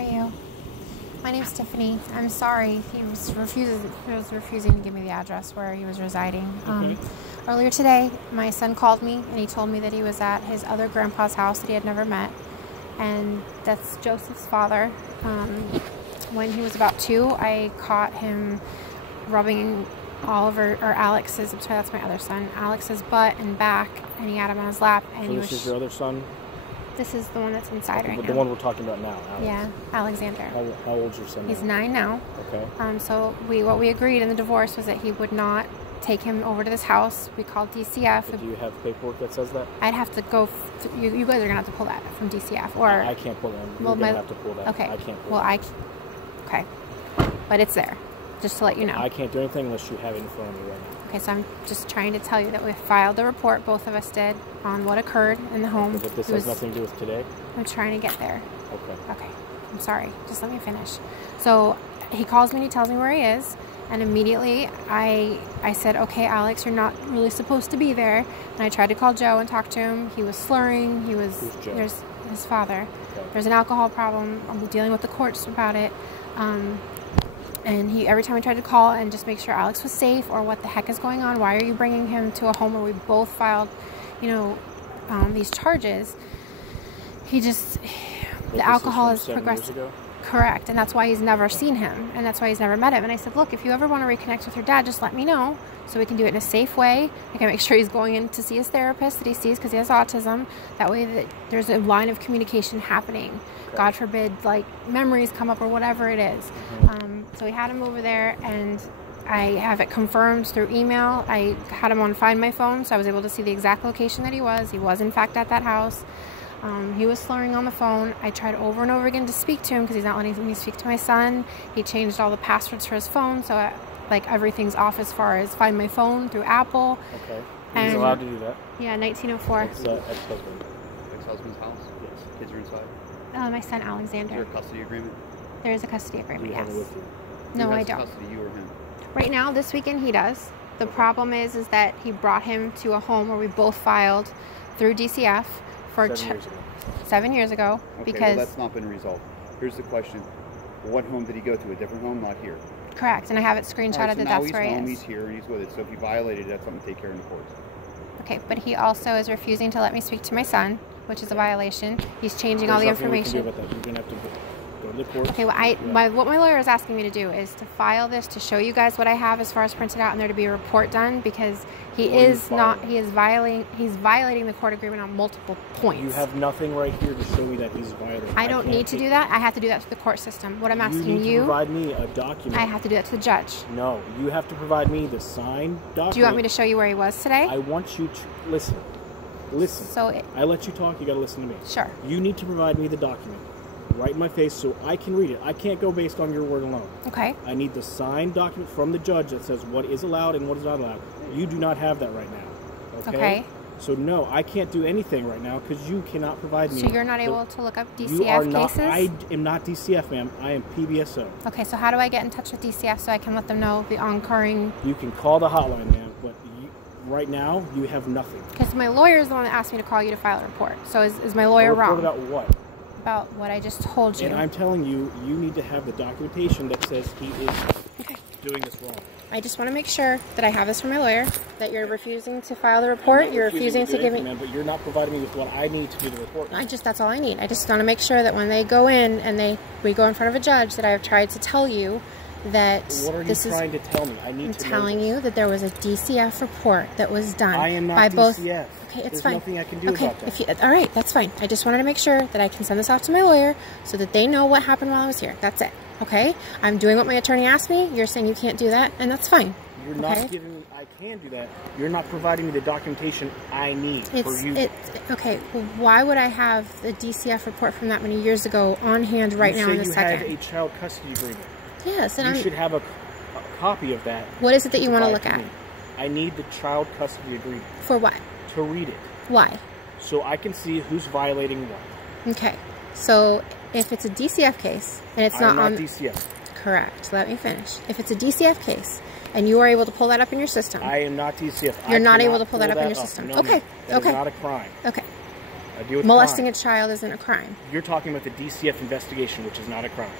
are you? My name's Tiffany. I'm sorry. He was refusing to give me the address where he was residing. Earlier today, my son called me and he told me that he was at his other grandpa's house that he had never met. And that's Joseph's father. When he was about 2, I caught him rubbing Alex's, I'm sorry, that's my other son, Alex's butt and back, and he had him on his lap. And so this is your other son? This is the one that's inside right now. The one we're talking about now, Alex. Yeah, Alexander. How old's your son now? He's 9 now. Okay. So what we agreed in the divorce was that he would not take him over to this house. We called DCF. But do you have paperwork that says that? I'd have to go, you guys are going to have to pull that from DCF. Or I can't pull that. You're going to have to pull that. Okay. I can't pull that. Okay. But it's there, just to let you know. I can't do anything unless you have it in front of me right now. Okay, so I'm just trying to tell you that we filed the report, both of us did, on what occurred in the home. But this has nothing to do with today? I'm trying to get there. Okay. Okay. I'm sorry. Just let me finish. So he calls me and he tells me where he is. And immediately I said, okay, Alex, you're not really supposed to be there. And I tried to call Joe and talk to him. He was slurring. Who's Joe? There's his father. Okay. There's an alcohol problem. I'm dealing with the courts about it. And every time I tried to call and just make sure Alex was safe or what the heck is going on, why are you bringing him to a home where we both filed, these charges? The alcohol is progressive. Correct, and that's why he's never seen him, and that's why he's never met him. And I said, look, if you ever want to reconnect with your dad, just let me know so we can do it in a safe way. I can make sure he's going in to see his therapist that he sees because he has autism. That way that there's a line of communication happening. Okay. God forbid, like, memories come up or whatever it is. So we had him over there, and I have it confirmed through email. I had him on Find My Phone, so I was able to see the exact location that he was. He was, in fact, at that house. He was slurring on the phone. I tried over and over again to speak to him because he's not letting me speak to my son. He changed all the passwords for his phone, so everything's off as far as Find My Phone through Apple. Okay. He's allowed to do that? Yeah, 1904. It's ex-husband. Ex-husband's house? Yes. Kids are inside? My son, Alexander. Is there a custody agreement? There is a custody agreement, yes. Do you have it with you? No, I don't. Custody, you or him? Right now, this weekend, he does. The problem is that he brought him to a home where we both filed through DCF for 7 years ago. Okay, because well, that's not been resolved. Here's the question. What home did he go to? A different home? Not here? Correct, and I have it screenshotted that that's where he is. He's here and he's with it, so if he violated it, that's something to take care of in the courts. Okay, but he also is refusing to let me speak to my son, which is a violation. He's changing all the information. You're going to have to go to the court. Okay, well, what my lawyer is asking me to do is to file this to show you guys what I have as far as printed out, and there to be a report done because he's violating the court agreement on multiple points. You have nothing right here to show me that he's violating. I don't need to do that. I have to do that to the court system. What I'm asking you... You need to provide me a document. I have to do that to the judge. No, you have to provide me the signed document. Do you want me to show you where he was today? I want you to... Listen. I let you talk, you got to listen to me. Sure. You need to provide me the document right in my face so I can read it. I can't go based on your word alone. Okay. I need the signed document from the judge that says what is allowed and what is not allowed. You do not have that right now. Okay. So no, I can't do anything right now because you cannot provide me. So you're not able to look up DCF cases? I am not DCF, ma'am. I am PBSO. Okay, so how do I get in touch with DCF so I can let them know the oncurring... You can call the hotline, ma'am, but right now you have nothing. Because my lawyer is the one that asked me to call you to file a report. So is my lawyer wrong? A report about what? About what I just told you. And I'm telling you, you need to have the documentation that says he is doing this wrong. I just want to make sure that I have this from my lawyer, that you're refusing to file the report, you're refusing to give me... But you're not providing me with what I need to do the report. That's all I need. I just want to make sure that when they go in and we go in front of a judge that I have tried to tell you that what are you trying to tell me? I'm telling you that there was a DCF report that was done I am not by both... DCF. Okay, it's There's fine. Nothing I can do about that. All right, that's fine. I just wanted to make sure that I can send this off to my lawyer so that they know what happened while I was here. That's it. Okay? I'm doing what my attorney asked me. You're saying you can't do that, and that's fine. You're not giving me... I can do that. You're not providing me the documentation I need for you. Okay, well, why would I have the DCF report from that many years ago on hand right now in this second? You had a child custody agreement. Yes, and you should have a copy of that. What is it that you want to look at? I need the child custody agreement. For what? To read it. Why? So I can see who's violating what. Okay. So if it's a DCF case and it's not on DCF. Correct. Let me finish. If it's a DCF case and you are able to pull that up in your system. I am not DCF. You're not able to pull that up in your system. No, okay. that is not a crime. Okay. I deal with molesting crime. a child isn't a crime. You're talking about the DCF investigation, which is not a crime.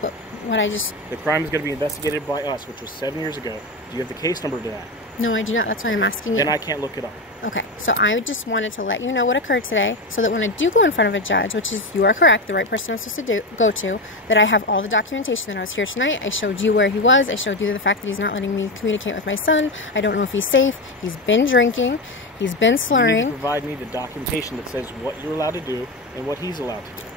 But what I just... The crime is going to be investigated by us, which was 7 years ago. Do you have the case number to that? No, I do not. That's why I'm asking you. Then I can't look it up. Okay, so I just wanted to let you know what occurred today, so that when I do go in front of a judge, which is, you are correct, the right person I'm supposed to go to, that I have all the documentation that I was here tonight. I showed you where he was. I showed you the fact that he's not letting me communicate with my son. I don't know if he's safe. He's been drinking. He's been slurring. You need to provide me the documentation that says what you're allowed to do and what he's allowed to do.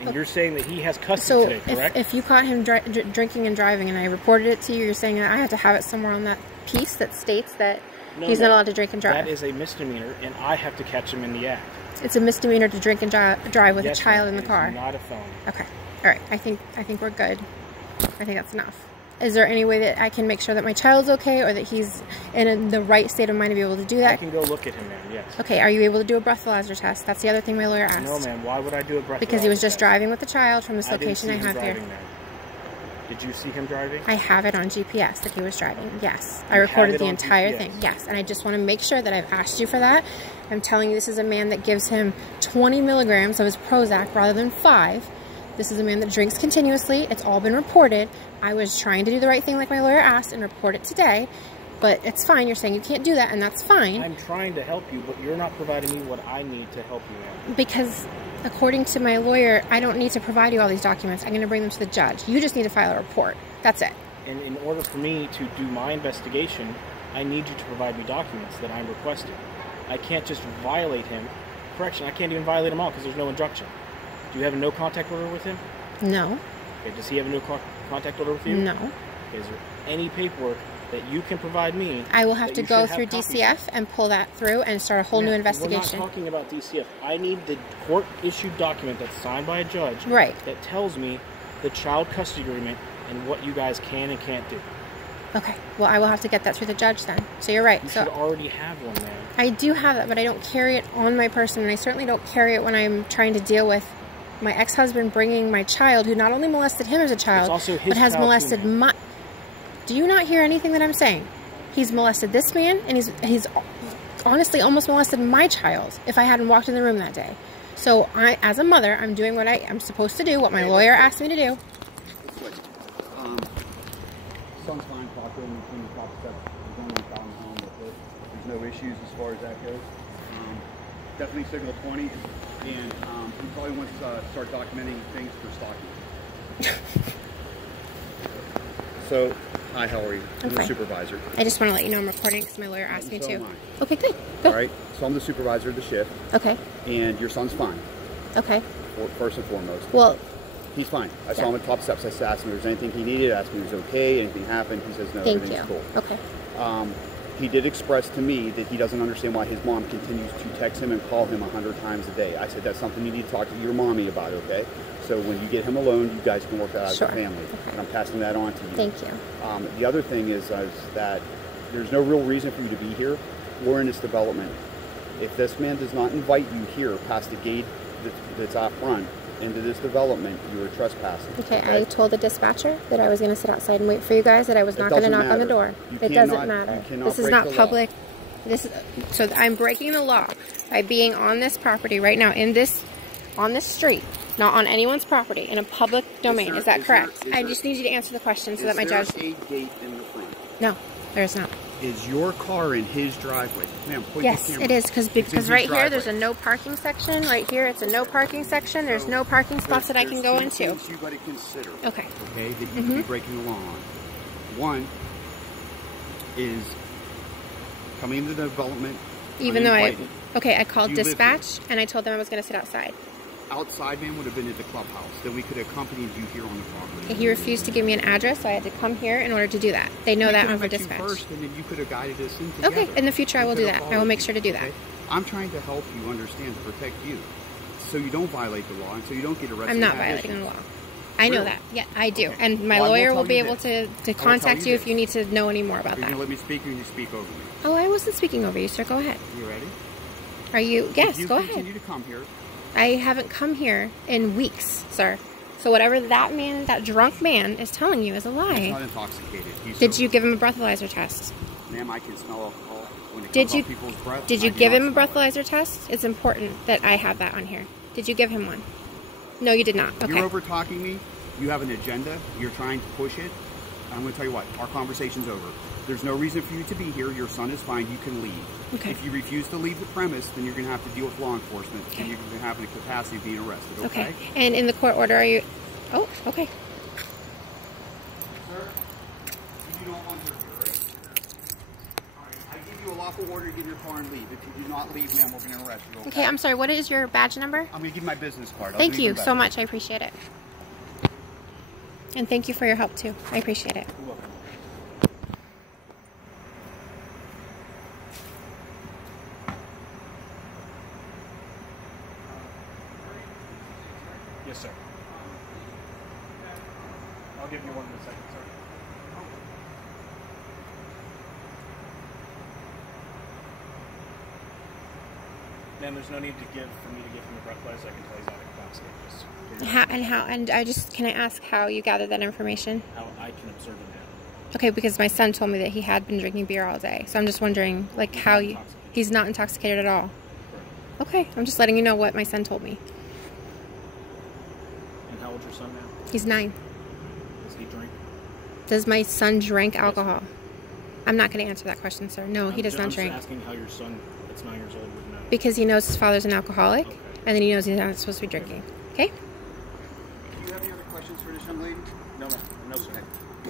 And you're saying that he has custody today, correct? So if you caught him drinking and driving and I reported it to you, you're saying that I have to have it somewhere on that piece that states that he's not allowed to drink and drive. That is a misdemeanor, and I have to catch him in the act. It's a misdemeanor to drink and drive with a child in the car. It's not a felony. Okay. All right. I think we're good. I think that's enough. Is there any way that I can make sure that my child's okay, or that he's in the right state of mind to be able to do that? I can go look at him, ma'am, yes. Okay, are you able to do a breathalyzer test? That's the other thing my lawyer asked. No, ma'am. Why would I do a breathalyzer Because he was just test? driving with the child from this location I have here. Did you see him driving? I have it on GPS that he was driving, yes. I recorded the entire thing, yes. And I just want to make sure that I've asked you for that. I'm telling you, this is a man that gives him 20 milligrams of his Prozac rather than 5. This is a man that drinks continuously. It's all been reported. I was trying to do the right thing like my lawyer asked and report it today, but it's fine. You're saying you can't do that, and that's fine. I'm trying to help you, but you're not providing me what I need to help you out. Because according to my lawyer, I don't need to provide you all these documents. I'm going to bring them to the judge. You just need to file a report. That's it. And in order for me to do my investigation, I need you to provide me documents that I'm requesting. I can't just violate him. Correction, I can't even violate him all because there's no injunction. Do you have a no contact order with him? No. Okay, does he have a no contact order with you? No. Okay, is there any paperwork that you can provide me? I will have to go through DCF and pull that through and start a whole new investigation. We're not talking about DCF. I need the court-issued document that's signed by a judge that tells me the child custody agreement and what you guys can and can't do. Okay. Well, I will have to get that through the judge then. So you're right. You should already have one, man. I do have that, but I don't carry it on my person, and I certainly don't carry it when I'm trying to deal with my ex-husband bringing my child, who not only molested him as a child, but has molested my... Do you not hear anything that I'm saying? He's molested this man, and he's honestly almost molested my child if I hadn't walked in the room that day. So I, as a mother, I'm doing what I'm supposed to do, what my lawyer asked me to do. Son's fine, proper in between the top steps. There's only found home with it. There's no issues as far as that goes. Definitely signal 20, and he probably wants to start documenting things for stalking. So, hi, how are you? I'm the supervisor. I just want to let you know I'm recording because my lawyer asked me to. Okay, good. Go. All right, so I'm the supervisor of the shift. Okay. And your son's fine. Okay. First and foremost. Well, he's fine. I saw him at top steps. I asked him if there's anything he needed. I asked him if he was okay. Anything happened? He says no. Everything's cool. Okay. He did express to me that he doesn't understand why his mom continues to text him and call him 100 times a day. I said, that's something you need to talk to your mommy about, okay? So when you get him alone, you guys can work that out as a family. Okay. And I'm passing that on to you. Thank you. The other thing is that there's no real reason for you to be here. We're in this development. If this man does not invite you here past the gate that's out front into this development, you are trespassing. Okay, I told the dispatcher that I was going to sit outside and wait for you guys, that I was not going to knock on the door. It doesn't matter. This is not public. So I'm breaking the law by being on this property right now, on this street, not on anyone's property, in a public domain. Is that correct? I just need you to answer the question so that my judge... Is there a gate in the front? No, there is not. Is your car in his driveway? Ma'am, point yes, the camera. it is, because right here there's a no parking section. Right here it's a no parking section. There's no parking spots that I can go into. There's two things you got to consider. Okay. Okay, that you could be breaking the law on. One is coming into the development. Even though I called dispatch and I told them I was going to sit outside. Outside man would have been at the clubhouse. Then we could have accompanied you here on the property. He refused to give me an address, so I had to come here in order to do that. They know that over dispatch. First, and then you could have guided us in together. Okay, in the future I will do that. I will make sure to do that. I'm trying to help you understand, to protect you, so you don't violate the law and so you don't get arrested. I'm not violating the law. I know that. Yeah, I do. And my lawyer will be able to contact you if you need to know any more about that. You're going to let me speak or you speak over me? Oh, I wasn't speaking over you, sir. Go ahead. You ready? Are you? Yes, go ahead. You continue to come here. I haven't come here in weeks, sir. So whatever that drunk man is telling you is a lie. He's not intoxicated. Did you give him a breathalyzer test? Ma'am, I can smell alcohol. when it Did comes you off people's breath, did you I do give not him a smell it. breathalyzer test? It's important that I have that on here. Did you give him one? No, you did not. Okay. You're over talking me. You have an agenda. You're trying to push it. I'm going to tell you what. Our conversation's over. There's no reason for you to be here. Your son is fine. You can leave. Okay. If you refuse to leave the premise, then you're going to have to deal with law enforcement, Okay. and you're going to have the capacity of being arrested. Okay. And in the court order, are you? Oh, okay. Sir, you do not want her here, right? All right. I give you a lawful order to get in your car and leave. If you do not leave, ma'am, we're going to arrest you. Okay, I'm sorry. What is your badge number? I'm going to give you my business card. I'll Thank do you your so best. much. I appreciate it. And thank you for your help too. I appreciate it. You're welcome. Yes, sir. I'll give you one in a second, sir. Ma'am, there's no need to give for me to give him a breathalyzer. I can tell he's not incapacitated. Can I ask how you gathered that information? How I can observe him now. Okay, because my son told me that he had been drinking beer all day. So I'm just wondering, like, how you... He's not intoxicated at all. Correct. Okay, I'm just letting you know what my son told me. And how old's your son now? He's 9. Does he drink? Does my son drink alcohol? I'm not going to answer that question, sir. No, he does not drink. I'm just asking how your son, that's 9 years old, would know. Because he knows his father's an alcoholic, Okay. and then he knows he's not supposed to be drinking. Okay? Do you have any other questions for this young lady? No, ma'am. No, sir.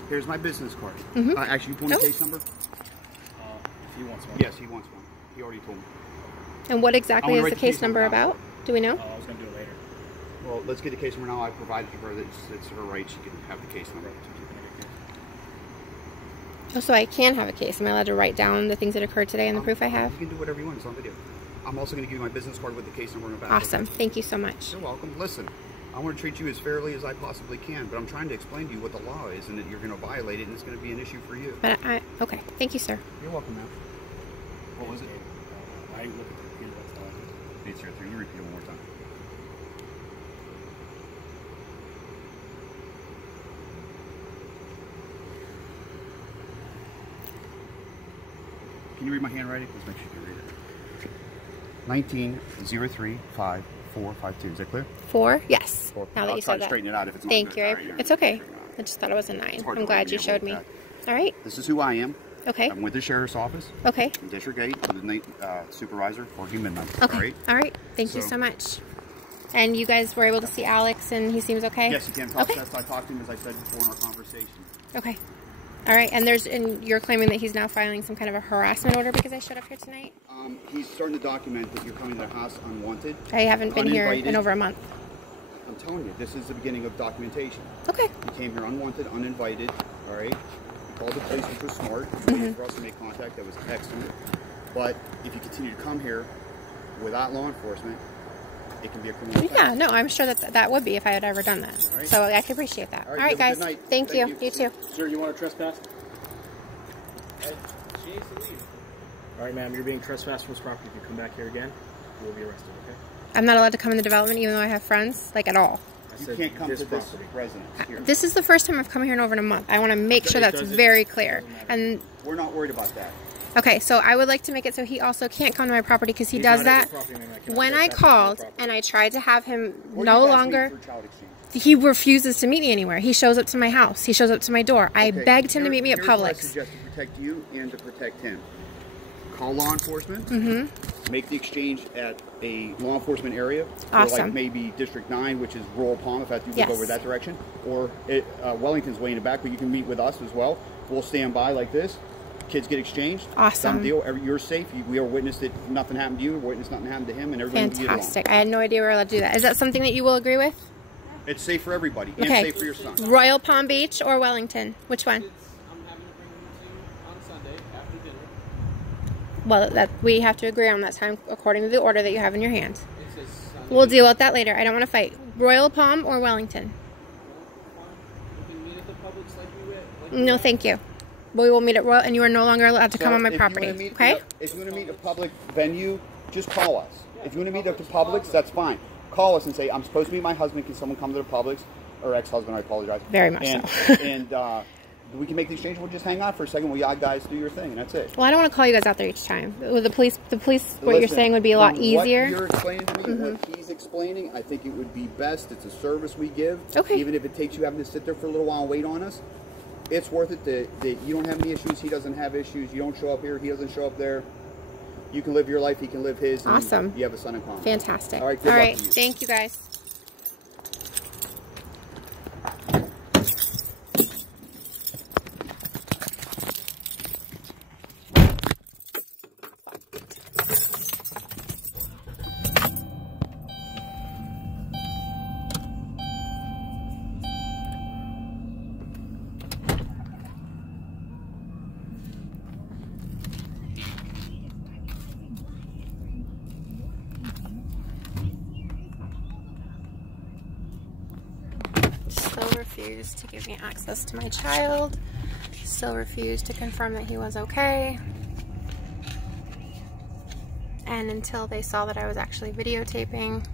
Here's my business card. Mhm. Actually, you want a Oh. case number? If he wants one. Yes, he wants one. He already told me. And what exactly I'm is gonna the write case number about? Do we know? I was going to do it later. Well, let's get the case number now. I provided to her that it's her right. She can have the case number. Oh, so I can have a case. Am I allowed to write down the things that occurred today and the proof I have? You can do whatever you want. It's on video. I'm also going to give you my business card with the case number in the back. Awesome. Thank you so much. You're welcome. Listen, I want to treat you as fairly as I possibly can, but I'm trying to explain to you what the law is and that you're going to violate it, and it's going to be an issue for you. But okay. Thank you, sir. You're welcome, ma'am. What was it? I look at the computer, that's all. 803. You repeat it one more time. Can you read my handwriting? Let's make sure you can read it. 19035452. Is that clear? 4? Yes. Or Now that I'll you try said to that. straighten it out if it's not Thank good. you. All right, It's okay. I just thought it was a 9. It's hard I'm to glad read you me showed like me. that. All right. This is who I am. Okay. I'm with the sheriff's office Okay. in District 8. I'm the supervisor for human numbers. Okay. All right? All right. Thank you So- so much. And you guys were able to see Alex, and he seems okay? Yes, you can Okay. process. I talked to him, as I said before in our conversation. Okay. All right. And you're claiming that he's now filing some kind of a harassment order because I showed up here tonight? He's starting to document that you're coming to the house unwanted. I haven't been here Uninvited. in over a month. I'm telling you, this is the beginning of documentation. Okay. You came here unwanted, uninvited, all right? You called the police, which was smart. You waited for us to make contact. That was excellent. But if you continue to come here without law enforcement, it can be a criminal offense. Yeah, no, I'm sure that would be if I had ever done that. All right. So I can appreciate that. All All right, right, have a guys. good night. Thank you. Thank You too. Sir, you want to trespass? She needs to leave. All right, ma'am, you're being trespassed from this property. If you come back here again, you will be arrested, okay? I'm not allowed to come in the development even though I have friends, like at all. I You said can't come to this property. residence here. This is the first time I've come here in over a month. I want to make sure It that's doesn't- very it clear. doesn't matter. And We're not worried about that. okay, so I would like to make it so he also can't come to my property because he He's does not that. at your property, ma'am. I cannot When I trespass on your called property. and I tried to have him Or no you guys meet longer, for child exchange. he refuses to meet me anywhere. He shows up to my house. He shows up to my door. I Okay, begged him to meet me at here's what I Publix. suggest to protect you and to protect him. Call law enforcement. Mm-hmm. Make the exchange at a law enforcement area. Awesome. Or like maybe District 9, which is Rural Palm, if you Yes. look over that direction. Or Wellington's way in the back, but you can meet with us as well. We'll stand by like this. Kids get exchanged. Awesome. Done deal. You're safe. We are witness that nothing happened to you. We're witness nothing happened to him, and everybody can get along. Fantastic. I had no idea we were allowed to do that. Is that something that you will agree with? It's safe for everybody, and Okay. safe for your son. Royal Palm Beach or Wellington? Which one? I'm having to bring them to you on Sunday after dinner. Well, that we have to agree on that time according to the order that you have in your hand. It says Sunday. We'll deal with that later. I don't want to fight. Royal Palm or Wellington? We can meet at the Publix like we went. Like No, thank you. We will meet at Royal, and you are no longer allowed to come So on my if you property. wanna meet- Okay? If you want to meet a public venue, just call us. If you want to meet at the Publix, that's fine. Call us and say, I'm supposed to meet my husband. Can someone come to the Publix? Or ex-husband, I apologize. Very much and, so. and we can make the exchange. We'll just hang out for a second while y'all guys do your thing, and that's it. Well, I don't want to call you guys out there each time. With the police, what you're saying would be a lot easier. What you're explaining to me, and what he's explaining, I think it would be best. It's a service we give. Okay. Even if it takes you having to sit there for a little while and wait on us, it's worth it that you don't have any issues, he doesn't have issues, you don't show up here, he doesn't show up there. You can live your life, he can live his. And awesome. You have a son in common. Fantastic. All right, good luck to you. Thank you guys. Still refused to give me access to my child. Still refused to confirm that he was okay. And until they saw that I was actually videotaping,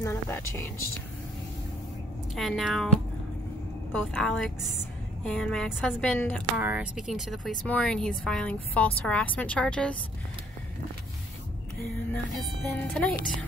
none of that changed. And now both Alex and my ex-husband are speaking to the police more, and he's filing false harassment charges. And that has been tonight.